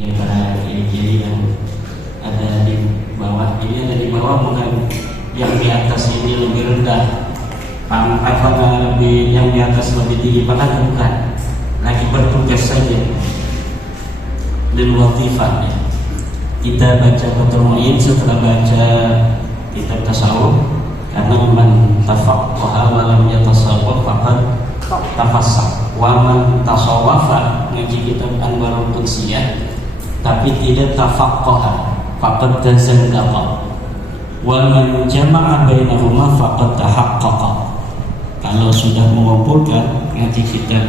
Ya para kiri yang ada di bawah ini, ada di bawah bukan yang di atas ini lebih rendah, lebih yang di atas lebih tinggi, padahal bukan, lagi bertugas saja dan watifah ya. Kita baca Fathul Mu'in setelah baca kitab tasawuf, karena man tafaqqaha wa lam yatasawwaf faqad tafassaq, wa man tasawwafa ngaji kitab Anwarul Qudsiyah tapi tidak tafaqqaha faqad tazandaqa, wa man jama'a bainahuma faqad tahaqqaqa. Kalau sudah mengumpulkan ngaji kitab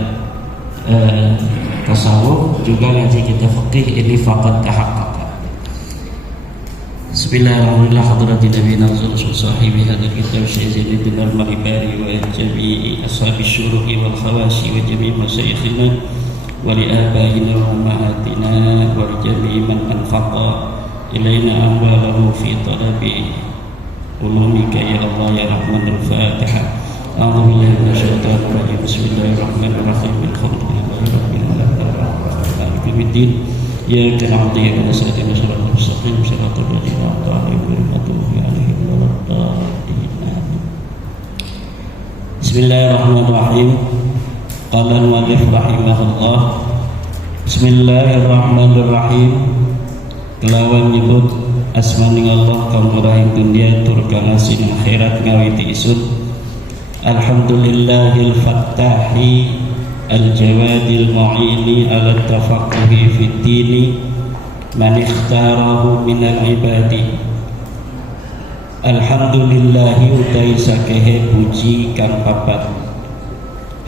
tasawuf juga ngaji kitab fikih, ini faqad tahaqqaqa. Bismillahirrahmanirrahim. Hadratin Nabi Nazul sahibi hadzal kitab Syekh Zainuddin Al-Mahibari wa jami'i ashabi syuruhi wal khawashi wa jami'i masyayikhina wa li abaina wa ummahatina wa li jami'i man anfaqa ilaina amwalahu fi talabi ulumika ya Allah ya Rahman. Al-Fatihah. A'udzu billahi minasyaitonir rajim. Bismillahirrahmanirrahim. Alhamdulillahi rabbil alamin. Biddin ya kana ya kana sayyidina sallallahu alaihi wasallam siratal ladzina an'amta alaihim waladdallin. Bismillahirrahmanirrahim. Qala al-mu'allif rahimahullah. Bismillahirrahmanirrahim. Kelawan nyebut asmaning Allah kang murahing dunya tur kang asin akhirat ngawiti isun. Alhamdulillahil fattahi al-jawadil mu'ini ala tafaqquhi fid dini man ikhtarahu minal ibadi. Alhamdulillahi utai sakehe puji kang papat,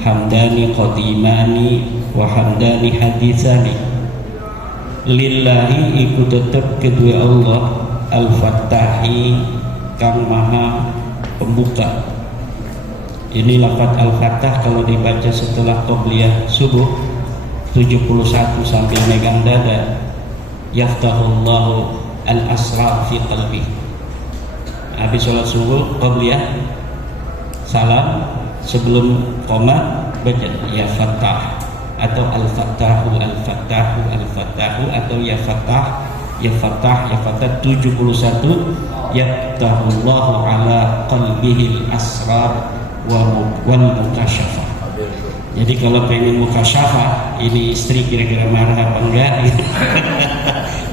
hamdani qadimani wa hamdani hadithani. Lillahi iku tetep kedua Allah al-fattahi kang maha pembuka. Ini lafaz al-fattah kalau dibaca setelah qobliyah subuh 71 sambil megang dada, yaftahullahu al-asrar fi qalbi. Habis sholat subuh qobliyah salam, sebelum koma baca ya fattah atau al-fattahu al-fattahu al-fattahu atau ya fattah ya fattah ya fattah 71, yaftahullahu ala qalbihil asrar wal mukasyafah. Jadi kalau pengen mukasyafah, ini istri kira-kira marah apa enggak?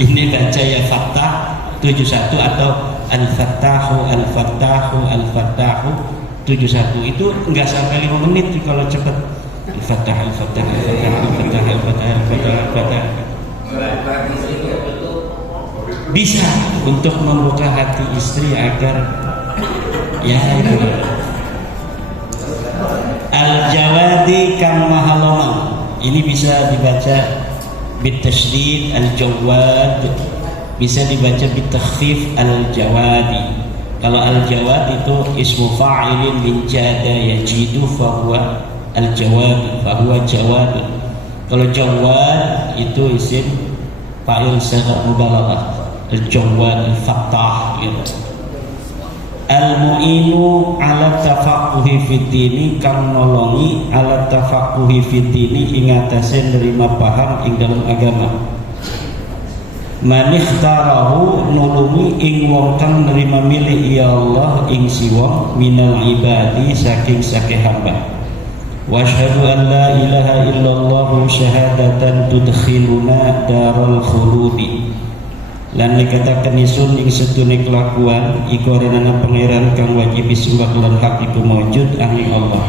Ini baca ya fattah 71 atau al-fattahu al-fattahu al-fattahu 71. Itu enggak sampai 5 menit kalau cepat. Al-fattah al-fattah al-fattah al-fattah al-fattah al-fattah al-fattah. Bisa untuk membuka hati istri agar ya itu al-jawadi kang mahalomang. Ini bisa dibaca bitasydid al-jawad, bisa dibaca bitakhfif al-jawadi. Kalau al-jawad itu ismu fa'ilin min jada yajidu fahuwa al-jawad, fahuwa jawad. Kalau jawad itu isim fa'il sigha mubalaghah, al-jawad al-fattah gitu. Al-mu'inu ala tafaqquhi fid dini kang nolongi ala tafaqquhi fid dini ing atase nerima paham ing dalam agama. Man ikhtarahu nulungi ing wong kang nerima milih ya Allah ing si wong minal ibadi saking sake hamba. Wa asyhadu an la ilaha illallah syahadatan tudkhiluna daral khuludi. Lan dikatakan isun ing setune kelakuan iku aranana pangeran kang wajib disembah lan hak iku maujud angin Allah.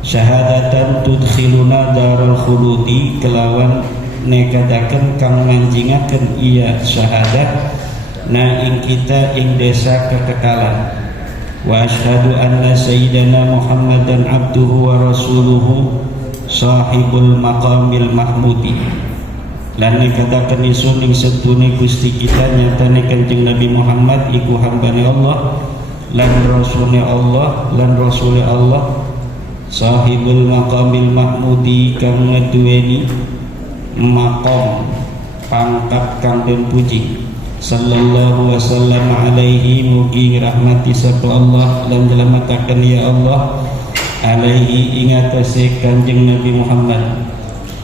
Syahadatan tudkhiluna daral khuludi kelawan nekadaken kang manjingaken iya syahadat na ing kita ing desa kekekalan. Wa asyhadu anna sayyidana Muhammadan abduhu wa rasuluhu sahibul maqamil mahmudi. Lan dikatakan isun ing setune Gusti kita nyatane Kanjeng Nabi Muhammad iku hambane Allah lan rasule Allah lan rasule Allah, sahibul maqamil mahmudi kang ngeduweni maqam pangkat kang den puji. Sallallahu wasallam alaihi, mugi rahmati sapa Allah lan nyelamataken ya Allah alaihi ing atase Kanjeng Nabi Muhammad.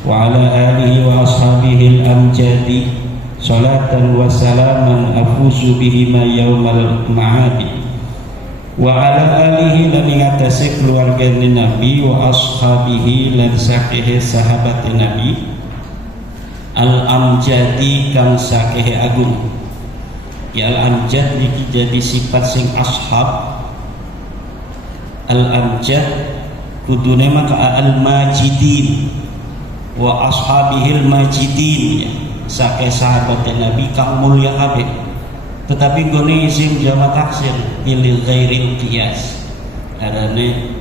wa ala alihi wa ashabihi al-amjadi salatan wa salaman afuzu bihima yaumal ma'adi wa ala alihi lan ingatasi keluarga Nabi wa ashabihi lan sakehe sahabat Nabi al-amjadi kang sakehe agung. Ya al-amjad iki jadi sifat sing ashab. Al-amjad kudune maka al-majidin wa ashabihil majidin ya. Sakehe sahabat Nabi kang mulya kabeh. Tetapi gone isim jamak taksir lil ghairil qiyas. Arane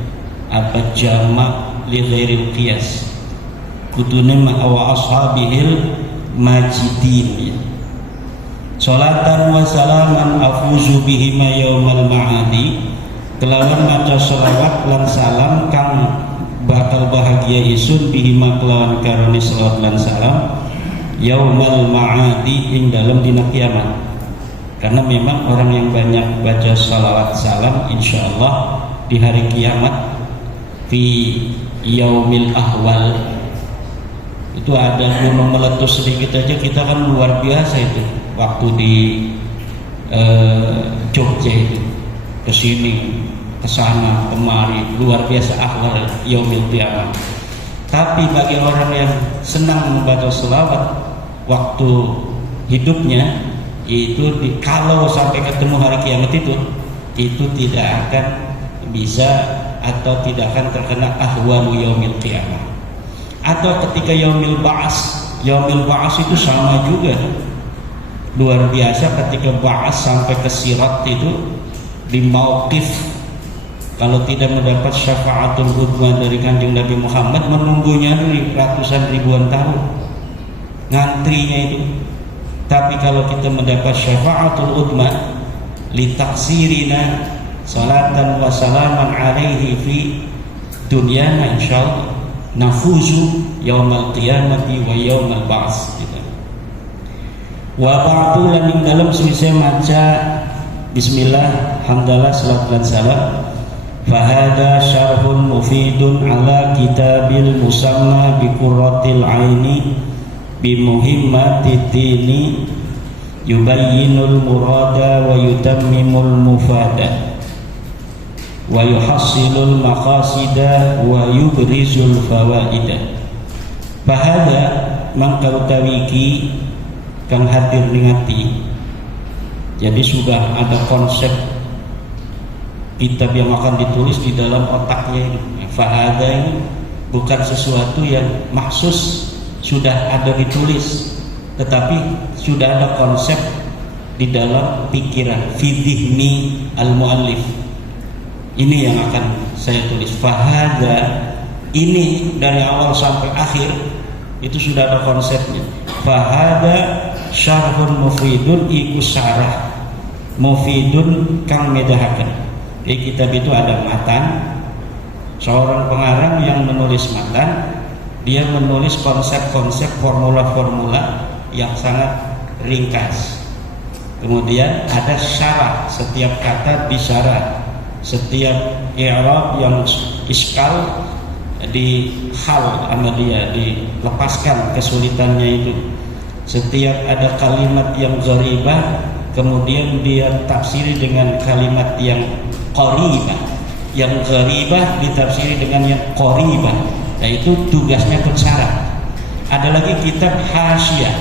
apa jamak li ghairil qiyas. Kudune wa ashabihil majidin. Salatan wa salaman afuzu bihima yaumal ma'adi. Kelawan maca selawat lan salam kang bakal bahagia isun bihima kelawan karone selawat lan salam yaumal ma'adi ing dalam dina kiamat. Karena memang orang yang banyak baca salawat salam insyaallah di hari kiamat fi yaumil ahwal itu ada gunung meletus sedikit aja kita kan luar biasa itu waktu di Jogja itu kesini kesana kemari luar biasa ahwal yaumil qiyamah. Tapi bagi orang yang senang membaca selawat waktu hidupnya itu kalau sampai ketemu hari kiamat itu tidak akan bisa atau tidak akan terkena ahwalu yaumil qiyamah. Atau ketika yaumil ba'as itu sama juga luar biasa ketika ba'as sampai ke sirat itu di mauqif kalau tidak mendapat syafaatul udma dari kanjeng Nabi Muhammad menunggunya ratusan ribuan tahun ngantrinya itu. Tapi kalau kita mendapat syafaatul udma li taksirina salatan wa salaman alaihi fi dunyana insyaallah nafuzu yaumal qiyamati wa yaumal ba'ts gitu. Wa ba'du lan ing dalem suwise maca bismillah hamdalah salawat lan salam fa hadza syarhun mufidun ala kitabil musamma bi qurratil aini bi muhimmati dini yubayyinul murada wa yutammimul mufada wa yuhassilul maqasida wa yubrizul fawaida. Bahada mangka utawi iki kang hadir ning ati. Jadi sudah ada konsep kitab yang akan ditulis di dalam otaknya ini. Fahada ini bukan sesuatu yang maksus sudah ada ditulis, tetapi sudah ada konsep di dalam pikiran fidhni al-muallif. Ini yang akan saya tulis. Fahada ini dari awal sampai akhir itu sudah ada konsepnya. Fahada syarhun mufidun iku syarah mufidun kang medahaken. Di kitab itu ada matan. Seorang pengarang yang menulis matan, dia menulis konsep-konsep formula-formula yang sangat ringkas. Kemudian ada syarah, setiap kata disyarah, setiap i'rab yang iskal di hal sama dia, dilepaskan kesulitannya itu. Setiap ada kalimat yang gharibah, kemudian dia tafsiri dengan kalimat yang qaribah. Yang gharibah ditafsiri dengan yang qaribah. Nah itu tugasnya pensyarah. Ada lagi kitab hasyiah.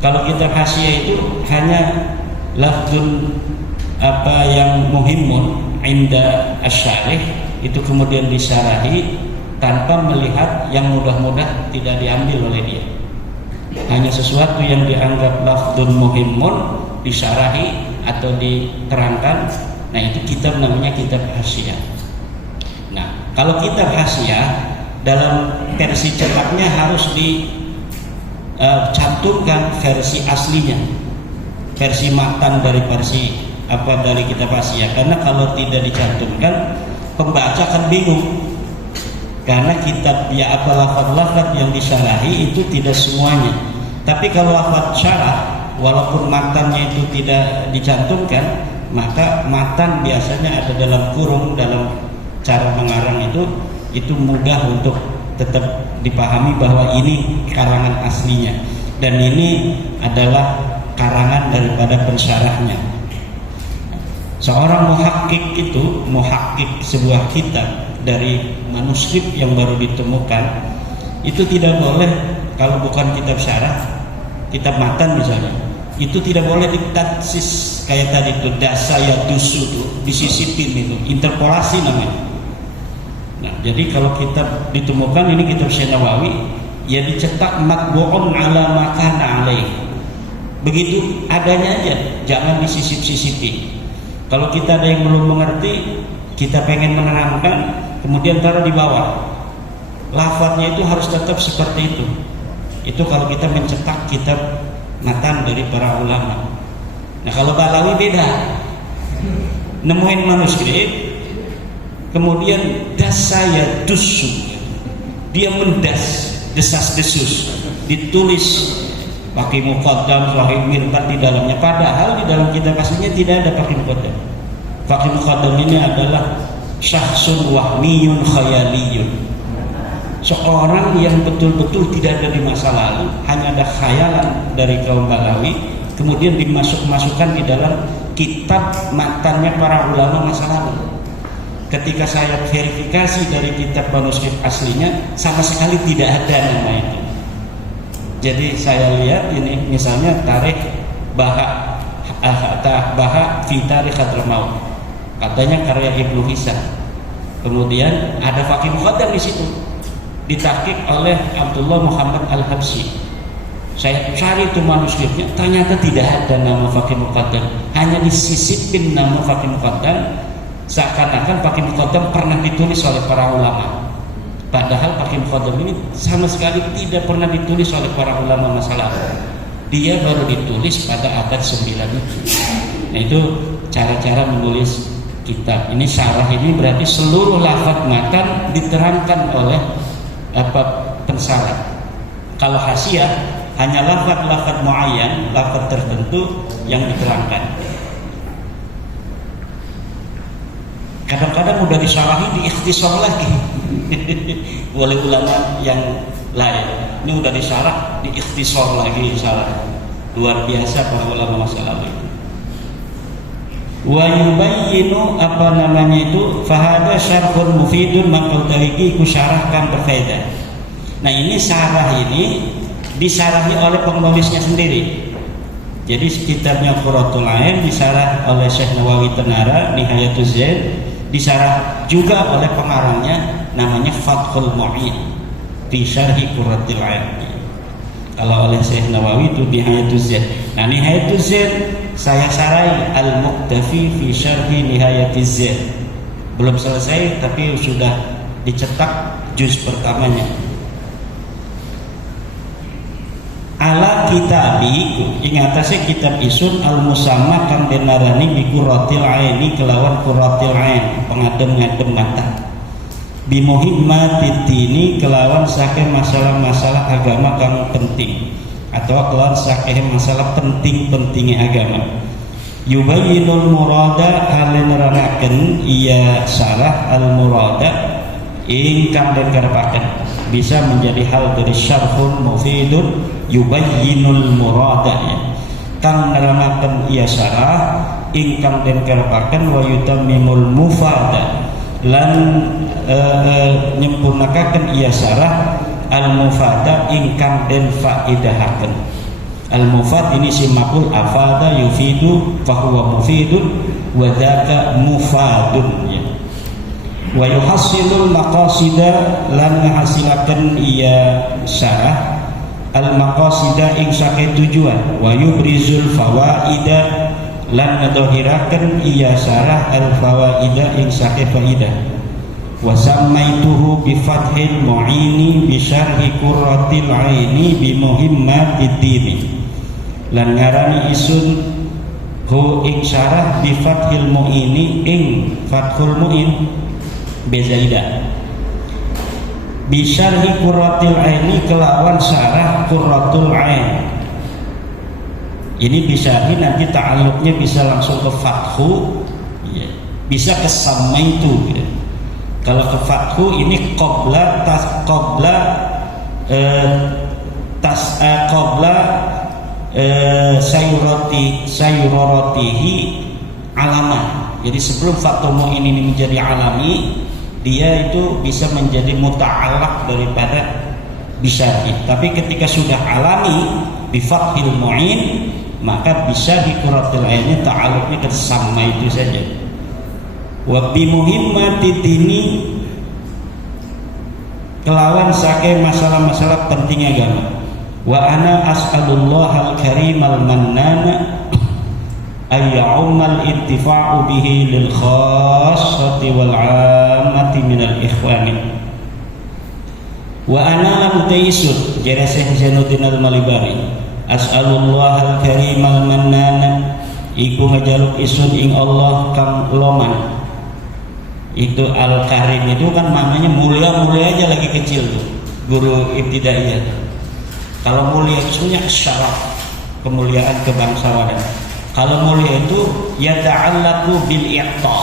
Kalau kitab hasyiah itu hanya lafzun apa yang muhimmun inda asyarih itu kemudian disyarahi tanpa melihat yang mudah-mudah tidak diambil oleh dia. Hanya sesuatu yang dianggap lafzun muhimmun disyarahi atau diterangkan. Nah itu kitab namanya kitab hasyiah. Nah kalau kitab hasyiah dalam versi cetaknya harus dicantumkan versi aslinya, versi matan dari versi dari kitab hasyiah. Karena kalau tidak dicantumkan, pembaca akan bingung. Karena kitab ya apa lafaz-lafaz yang disyarahi itu tidak semuanya. Tapi kalau lafaz syarah, walaupun matannya itu tidak dicantumkan, maka matan biasanya ada dalam kurung dalam cara mengarang itu mudah untuk tetap dipahami bahwa ini karangan aslinya dan ini adalah karangan daripada pensyarahnya. Seorang muhakkik itu muhakkik sebuah kitab dari manuskrip yang baru ditemukan, itu tidak boleh kalau bukan kitab syarah, kitab matan misalnya, itu tidak boleh ditatsis kayak tadi itu dasaya dusu itu disisipin, itu interpolasi namanya. Nah, jadi kalau kitab ditemukan ini kitab Syekh Nawawi, ya dicetak matbu'un ala makana alaih, begitu adanya aja, jangan disisip-sisipi. Kalau kita ada yang belum mengerti, kita pengen menerangkan, kemudian taruh di bawah. Lafadznya itu harus tetap seperti itu. Itu kalau kita mencetak kitab matan dari para ulama. Nah, kalau Balawi beda. Nemuin manuskrip, kemudian dasaya dusu, dia mendas, desas-desus, ditulis pakai muqaddam, sahih mirqat di dalamnya, padahal di dalam kitab aslinya tidak ada pakai muqaddam. Pakai muqaddam ini adalah syahsun wahmiyun khayaliyun, seorang yang betul-betul tidak ada di masa lalu, hanya ada khayalan dari kaum Balawi, kemudian dimasukkan di dalam kitab matannya para ulama masa lalu. Ketika saya verifikasi dari kitab manuskrip aslinya, sama sekali tidak ada nama itu. Jadi saya lihat ini misalnya tarikh Baha fi tarikh Hadramaut, katanya karya Ibnu Hisam. Kemudian ada Faqih Muqaddam di situ, ditahqiq oleh Abdullah Muhammad Al-Habsyi. Saya cari itu manuskripnya, ternyata tidak ada nama Faqih Muqaddam, hanya disisipin nama Faqih Muqaddam, seakan-akan Faqih Muqaddam pernah ditulis oleh para ulama. Padahal Faqih Muqaddam ini sama sekali tidak pernah ditulis oleh para ulama masa lalu. Dia baru ditulis pada abad 9 itu. Nah, itu cara-cara menulis kitab. Ini syarah ini berarti seluruh lafaz matan diterangkan oleh pensarah. Kalau hasiah hanya lafaz-lafaz muayyan, lafaz tertentu yang diterangkan. Kadang-kadang udah disyarahi diikhtisar lagi oleh ulama yang lain. Ini udah disyarah diikhtisar lagi, syarah. Luar biasa para ulama masa lalu itu. Wa yubayyinu fahada syarhun mufidun, maka utaiki ku syarahkan berfaedah. Nah, ini syarah ini disyarahi oleh penulisnya sendiri. Jadi kitabnya Qurratul Ain disyarah oleh Syekh Nawawi Tenara, Nihayatuz Zain, disyarah juga oleh pengarangnya namanya Fathul Mu'in fi syarhi Qurratul Ain. Kalau oleh Syekh Nawawi itu Nihayatuz Zain. Nah, Nihayatuz Zain saya syarahi Al-Muqtafi fi syarhi Nihayatuz Zain. Belum selesai tapi sudah dicetak juz pertamanya. Ala kitabi ingatase kitab isun al-musamma kang denarani bi Qurratil Aini kelawan Qurratil Ain, pengadem-ngadem mata. Bi muhimmatid dini kelawan saking masalah-masalah agama kang penting, atau kelawan saking masalah penting-pentingnya agama. Yubayyinul murada halen nerangkeun iya syarah al-murada ingkang den karepaken, bisa menjadi hal dari syarhun mufidun yubayyinul murada, kang nerangkeun iya syarah ingkang den karepaken wa yutammimul mufada lan nyempurnakaken iya syarah al mufada ingkang den faidahaken. Al mufad ini simakul afada yufidu fahuwa mufidun wa dzaka mufadun, ya. Wa yuhassilul maqasida lan ngahasilaken iya syarah al maqasida ing saking tujuan, wa yubrizul fawaida lan ngadhahiraken iya syarah al fawaida ing saking faidah. Wa sammaituhu bi fathil mu'ini bi syarhi Qurratil Aini bi muhimmatid dini, lan ngarani isun hu ing syarah bi fathil mu'ini ing fathul mu'in bezaidah bi syarhi Qurratil Aini kelawan syarah Qurratul Ain. Ini bisa nanti ta'alluqnya bisa langsung ke fathu, ya. Bisa ke sammaitu, ya. Kalau ke fathu ini qabla qabla sayuratihi alaman. Jadi sebelum faktor mu'in ini menjadi alami, dia itu bisa menjadi muta'alaq daripada bisyari. Tapi ketika sudah alami bifathil mu'in, maka bisyari quratil ainnya ta'alluqnya sama itu saja. Wa bi muhimmati dini, kelawan saking masalah-masalah penting agama. Wa ana as'alullah al-karim al-mannan ayya'ummal intifa'u bihi lil khassati wal 'ammati minal ikhwani. Wa ana lam taisud, jere Syekh Zainuddin al-Malibari, as'alullah al-karim al-mannan, iku ngajaluk isun ing Allah kang loman. Itu al-karim itu kan maknanya mulia-mulia aja lagi kecil tuh, guru ibtidaiyah. Kalau mulia itu sebenarnya syaraf, kemuliaan kebangsawanan. Kalau mulia itu yata'allaqu bil i'ta.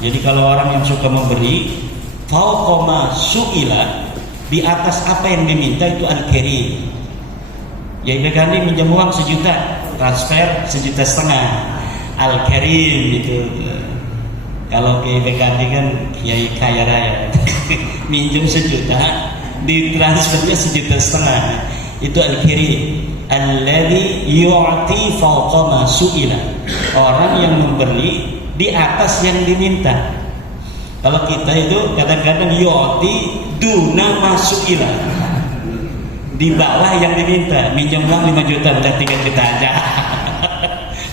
Jadi kalau orang yang suka memberi, fauqa ma su'ila, di atas apa yang diminta, itu al-karim. Ya Ibu Kandi minjam uang 1 juta, transfer 1,5 juta, al-karim itu. Kalau ke Ibu Kandi kan kiai kaya raya, minjem 1 juta, ditransfernya 1,5 juta, itu al-karim. Alladzi yu'ti fawqa ma su'ila, orang yang memberi di atas yang diminta. Kalau kita itu kadang-kadang yu'ti duna ma su'ila, di bawah yang diminta. Minjem uang 5 juta udah 3 juta aja.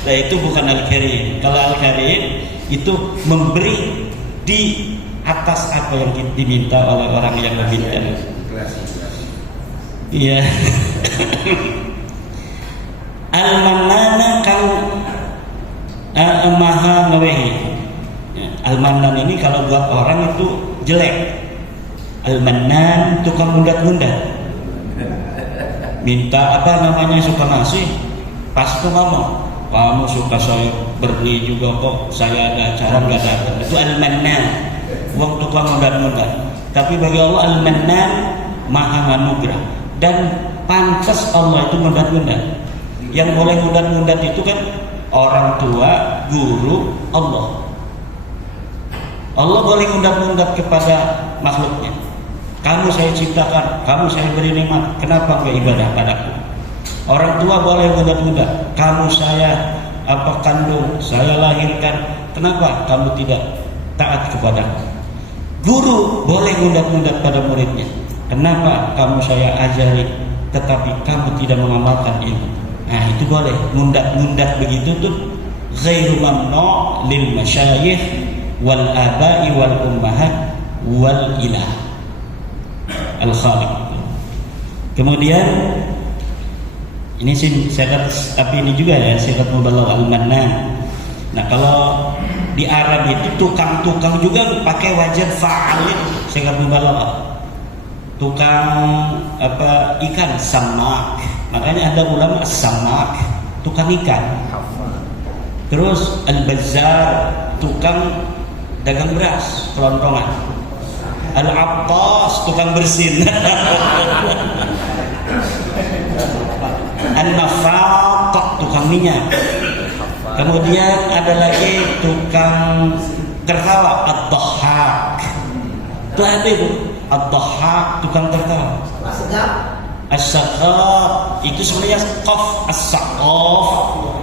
Nah itu bukan al-karim. Kalau al-karim itu memberi di atas apa yang diminta oleh orang yang meminta. Iya. Al-Mannan kang maha ngewehi. Al-Mannan ini kalau buat orang itu jelek. Al-Mannan tukang mundat-mundat. Minta apa namanya, suka ngasih, pas itu ngomong, kamu suka saya beri juga kok, saya ada acara nggak datang. Itu Al-Mannan, uang tukang mundat-mundat. Tapi bagi Allah Al-Mannan maha anugerah, dan pantas Allah itu mundat-mundat. Yang boleh mundat-mundat itu kan orang tua, guru, Allah. Allah boleh mundat-mundat kepada makhluknya. Kamu saya ciptakan, kamu saya beri nikmat, kenapa enggak ibadah padaku? Orang tua boleh mundat-mundat, kamu saya kandung, saya lahirkan, kenapa kamu tidak taat kepadaku? Guru boleh mundat-mundat pada muridnya, kenapa kamu saya ajari tetapi kamu tidak mengamalkan ilmu? Nah itu boleh, mundat-mundat begitu tuh ghairu mamnu' lil masyayikh wal aba'i wal ummahat wal ilah al khaliq. Kemudian ini syarat, tapi ini juga ya syarat mubalagh al-mannan. Nah kalau di Arab itu tukang-tukang juga pakai wajan fa'alin, syarat mubalagh. Tukang ikan, samak. Makanya ada ulama as-samak, tukang ikan. Terus al-bazzar, tukang dagang beras, kelontongan. Al-abtas, tukang bersin. An-nafaq, tukang minyak. Kemudian ada lagi tukang tertawa, ad-dhahhak. Itu ada itu, ad-dhahhak, tukang tertawa. As-saqaf itu sebenarnya qaf, as-saqaf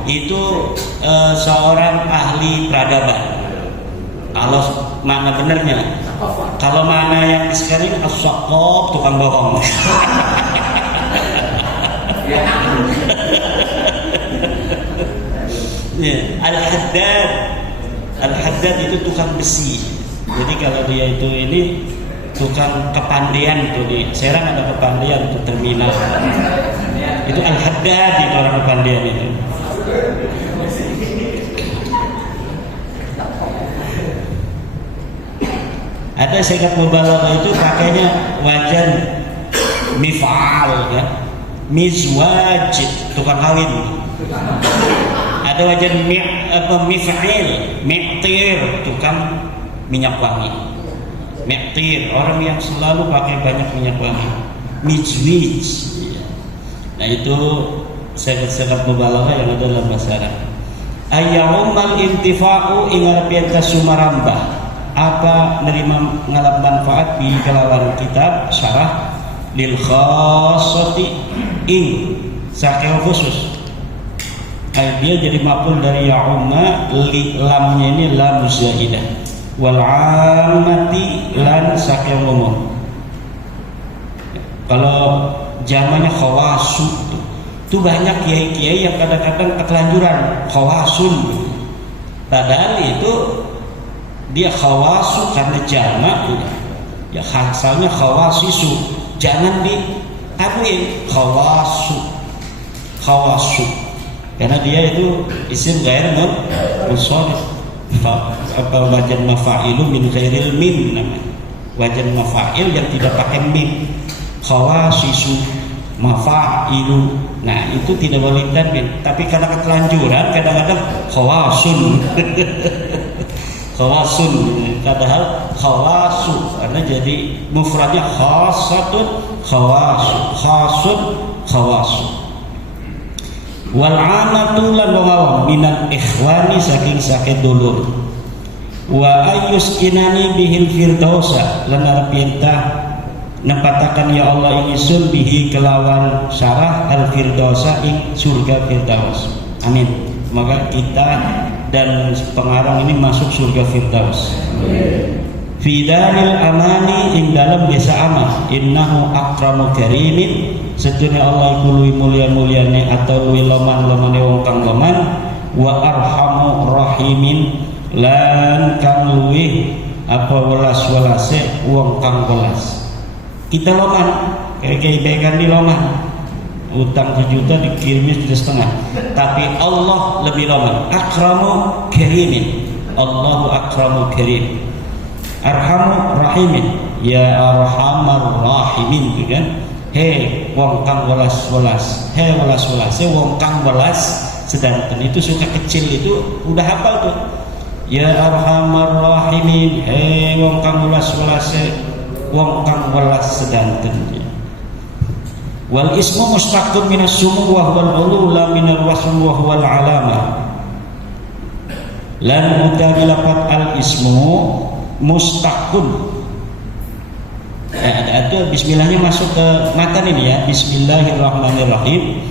itu seorang ahli peradaban. Kalau mana benernya? Kalau mana yang sekarang as-saqaf, tukang bohong. Al-haddad, al-haddad itu tukang besi. Jadi kalau dia itu ini tukang kepandian tuh, di Serang ada kepandian tuh, terminal. Itu al-haddad, itu orang kepandian itu. Ada syarat mubalaghah itu pakainya wajan mif'al ya. Mizwaj, tukang kawin. Ada wajan mif'il, mi'tir, tukang minyak wangi. Mi'tir, orang yang selalu pakai banyak minyak wangi. mijwij. Nah itu sangat mubalaghah yang ada dalam bahasa Arab. Ayyaumal intifa'u ingar pianta sumarambah apa nerima ngalap manfaat di kelawan kitab syarah lil khassati ing saking khusus. Dia jadi maf'ul dari yaumma, lamnya ini lam zaidah, wal ammati lan saking umum. Kalau zamannya khawasu itu banyak kiai-kiai yang kadang-kadang ketelanjuran khawasun, padahal itu dia khawasu karena jamak ya, asalnya khawasisu, jangan dianuin khawasu karena dia itu isim ghair munsharif. Apa wajan mafa'ilu min ghairil mim namanya, wajan mafa'il yang tidak pakai mim, khawasisu mafa'ilu. Nah itu tidak boleh tanwin, tapi karena ketelanjuran kadang-kadang khawasun khawasun, padahal khawasu karena jadi mufradnya khassatun khawasu, khasun khawasu. Wal amatu lan wawawam minal ikhwani saking sakit dulur. Wa ayyuskinani bihil firdausa lan arpientah nempatakan ya Allah ini sun bihi kelawan syarah al firdausa ing surga firdaus. Amin. Semoga kita dan pengarang ini masuk surga firdaus. Fi daril amani ing dalam desa aman. Innahu akramu karimin. Setune Allah iku luwih mulia-muliane atau luwih loman-lomane wong kang loman, wa arhamu rahimin lan kang luwih apa welas-welase wong kang welas. Kita loman, kayak baikkan di loman, utang 7 juta dikirimin 1,5, tapi Allah lebih loman. Akramu karimin, Allahu akramu karim. Arhamu rahimin, ya arhamar rahimin, kan? Hei wong kang welas-welas, hei welas-welase wong kang welas sedanten. Itu suka kecil itu udah hafal tuh. Ya arhamar rahimin, hei wong kang welas-welase wong kang welas sedanten. Wal ismu mustaqun minas sumu wa huwal ulu la minal wasm wa huwal alama. Lan utawi lafaz al ismu mustaqun. Ada bismillahnya masuk ke matan ini ya. Bismillahirrahmanirrahim.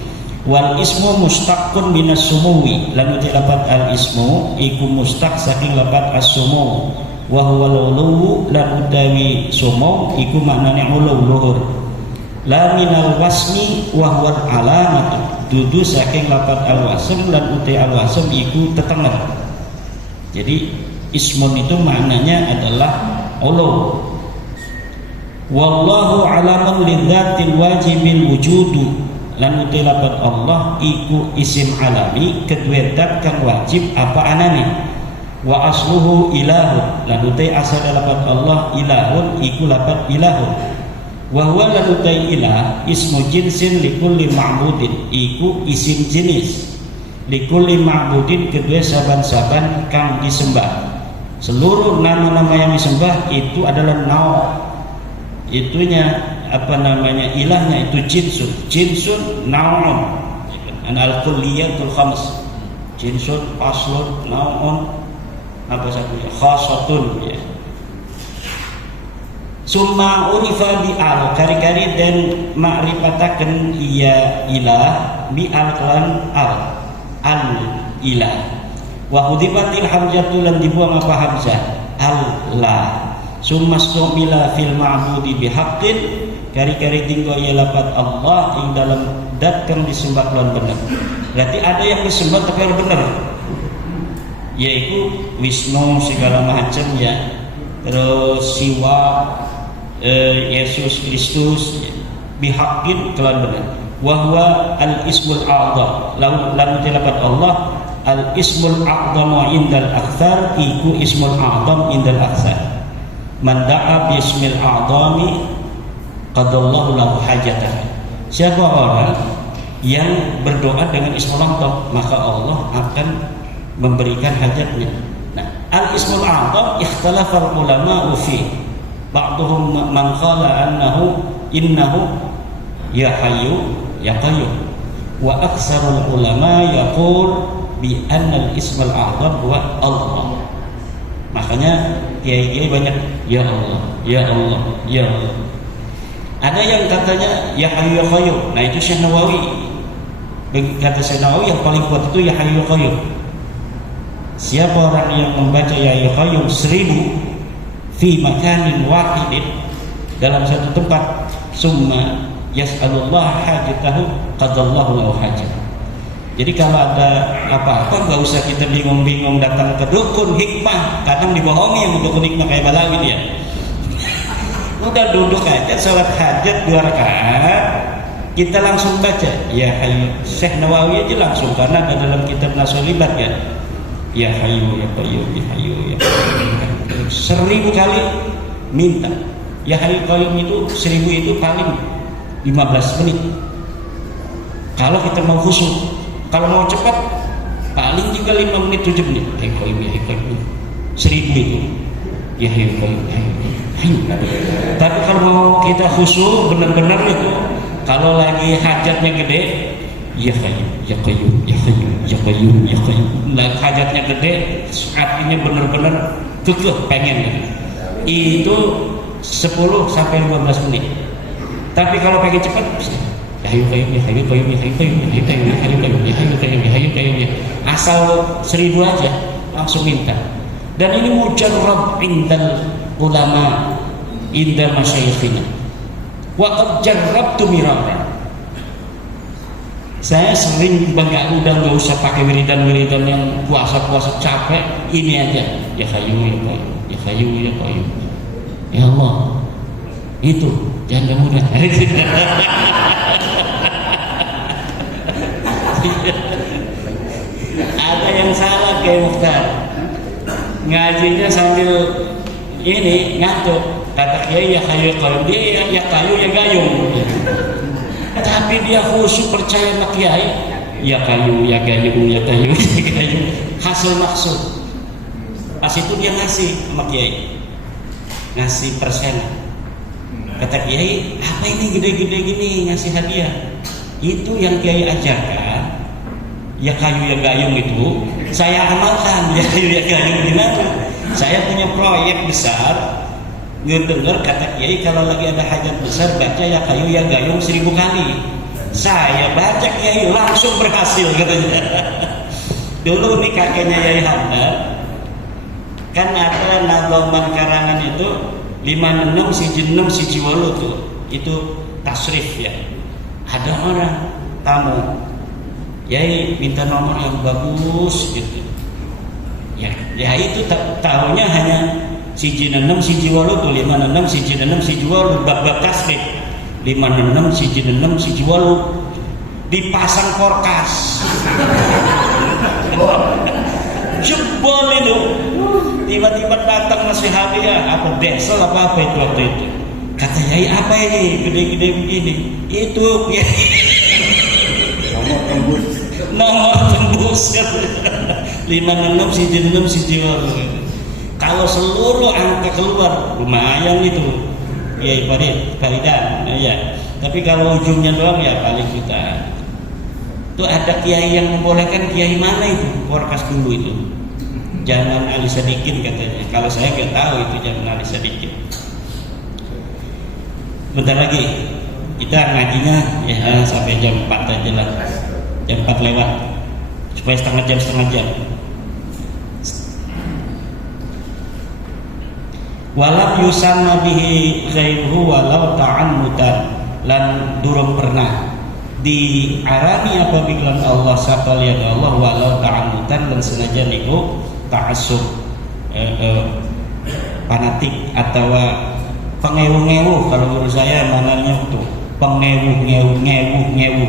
Wal ismu mustaqun minas sumuwi. Lan utawi lafaz al ismu iku mustaq saking lafaz as-sumu. Wa huwal ulu lan utawi sumu iku maknane ulu luhur. La minal wasmi wa huwal alamatu. Dudu saking lafaz al-wasm lan utawi al-wasm iku tetengah. Jadi ismun itu maknanya adalah ulu. Wallahu alamun lidzatil wajibil wujudu. Lan uti lafaz Allah iku isim alami kedua dat kang wajib apa anane. Wa asluhu ilahu. Lan uti asal lafaz Allah ilahun iku lafaz ilahun. Wa huwa lan uti ilah ismu jinsin likulli ma'budin iku isim jenis likulli ma'budin kedua saban-saban kang disembah. Seluruh nama-nama yang disembah itu adalah nau. Itunya apa namanya ilahnya itu jinsun naun al-kulliyatul khams, jinsun aslun naun apa satunya khasatun ya. Summa urifa bi al kari-kari dan makrifataken iya ilah bi al lan al ilah wa hudifatil hamzatu lan dibuang apa hamzah Allah. Summa stumila fil ma'budi bihaqqin kari-kari tinggal ya lafaz Allah ing dalam dat kang disembah lan bener. Berarti ada yang disembah tapi harus bener, yaitu Wisnu segala macam ya, terus Siwa, Yesus Kristus bihaqqin kelan bener. Wa huwa al ismul a'dham lan lafaz Allah al ismul a'dham indal aktsar iku ismul a'dham indal aktsar. Man da'a bismil a'dhami qadallahu lahu hajatah. Siapa orang yang berdoa dengan ismul a'dham maka Allah akan memberikan hajatnya. Nah, al ismul a'dham ikhtalafa al ulama fi ba'dhum man qala innahu ya hayyu ya qayyum. Wa aktsarul ulama yaqul bi anna al-ismal a'zam huwa Allah. Makanya kiai-kiai banyak ya Allah, ya Allah, ya Allah. Ada yang katanya ya hayyu ya qayyum. Nah itu Syekh Nawawi. Kata Syekh Nawawi yang paling kuat itu ya hayyu ya qayyum. Siapa orang yang membaca ya hayyu ya qayyum 1000 fi makanin wahidin, dalam satu tempat, summa yas'alullah hajatahu qadallahu lahu hajat. Jadi kalau ada apa-apa nggak usah kita bingung-bingung datang ke dukun hikmah. Kadang dibohongi yang dukun hikmah kayak Balawi dia. Udah duduk aja sholat hajat 2 rakaat, kita langsung baca ya hayyu. Syekh Nawawi aja langsung, karena ada dalam kitab Nasolibat ya. Ya hayyu ya qayyum ya hayyu ya qayyum. 1000 kali minta. Ya hayyu qayyum itu 1000 itu paling 15 menit. Kalau kita mau khusyuk, kalau mau cepat paling juga 5 menit 7 menit. Ya qayyum ya qayyum. 1000 itu. Ya hayyu qayyum ya hayyu. Tapi kalau mau kita khusyuk benar-benar itu, kalau lagi hajatnya gede, ya qayyum ya qayyum ya qayyum ya qayyum ya qayyum. Nah, hajatnya gede, artinya benar-benar kekeh pengen gitu. Itu 10 sampai 15 menit. Tapi kalau pengen cepat, ya hayyu qayyum ya hayyu qayyum ya hayyu qayyum ya hayyu qayyum ya hayyu qayyum ya hayyu qayyum ya hayyu qayyum ya. Asal 1000 aja langsung minta. Dan ini mujarrab indal ulama, inda masyayikhina. Wa qad jarrabtu mirara. Saya sering bangga, udah nggak usah pakai wiridan-wiridan yang puasa-puasa capek, ini aja ya hayyu ya qayyum ya hayyu ya qayyum. Ya Allah, itu janda muda. Ada yang salah kayak Mukhtar, ngajinya sambil ini ngantuk. Kata kiai ya hayyu ya qayyum, dia ya kayu ya gayung. Tapi dia khusyuk percaya sama kiai, ya kayu ya gayung ya kayu ya gayung. Hasil maksud. Pas itu dia ngasih sama kiai, ngasih persen. Kata kiai, apa ini gede-gede gini ngasih hadiah? Itu yang kiai ajarkan, ya kayu ya gayung itu saya amalkan. Ya kayu ya gayung gimana? Saya punya proyek besar. Dengar kata kiai kalau lagi ada hajat besar baca ya kayu ya gayung 1000 kali. Saya baca kiai langsung berhasil katanya. Dulu nih kakeknya Yai Hamdan kan ada nagoman karangan itu 56 siji 6 siji 8 tuh. Itu tasrif ya. Ada orang tamu, Yai minta nomor yang bagus gitu. Ya itu tahunya hanya siji 6 siji 8 tuh, 56 siji 6 siji 8 bab-bab tasrif. 56 siji 6 siji 8 dipasang korkas. Jebol itu. Tiba-tiba datang ngasih hadiah apa desel apa itu waktu itu. Kata Yai, apa ini gede-gede begini? Itu ya. Nomor tembus 56 siji 6 siji 8. Kalau seluruh angka keluar lumayan itu. Ya Faridan ya. Tapi kalau ujungnya doang ya paling jutaan. Itu ada kiai yang membolehkan, kiai mana itu? Forecast dulu itu. Jangan Ali Sadikin katanya. Kalau saya nggak tahu itu jangan Ali Sadikin. Bentar lagi kita ngajinya ya sampai jam 4 aja lah. Jam 4 lewat. Supaya setengah jam. Walam yusanna bihi ghairuhu walau ta'annutan, lan durung pernah diarani apabila Allah sapal ya Allah walau ta'annutan, dan sengaja niku ta'assub fanatik atau pengewu-ngewu. Kalau guru saya mananya itu pengewu-ngewu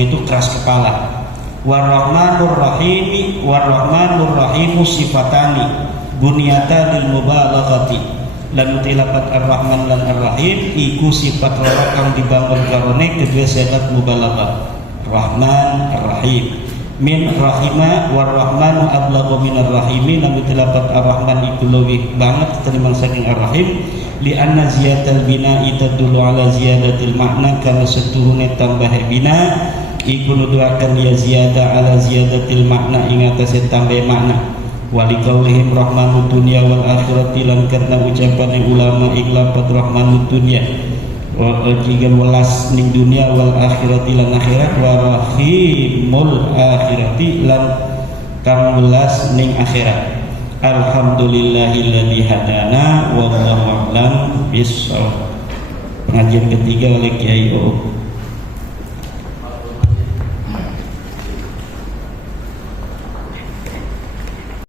itu keras kepala. Warrahmanur rahimu sifatani bunyata lil mubalaghati, lan tilapat ar-rahman lan ar-rahim iku sifat loro kang dibangun karone kedua sifat mubalaghah rahman ar-rahim. min rahima warrahmanu ablaghu minar rahimi, namun terdapat ar-rahman itu lebih banget terima saking ar-rahim, li anna ziyatal bina'i tadullu ala ziyadatil makna, karena seturune tambah bina iku nuduhaken ya ziyada ala ziyadatil makna ing atase tambah makna. Wali qaulihim rahmanud dunya wal akhirati, lan karena ucapan ulama iklapat rahmanud dunya wa jigan welas ning dunia wal akhirati lan akhirat, wa rahimul akhirati lan kang welas ning akhirat. Alhamdulillahilladzi hadana wallahu a'lam bissawab. Pengajian ketiga oleh Kiai O.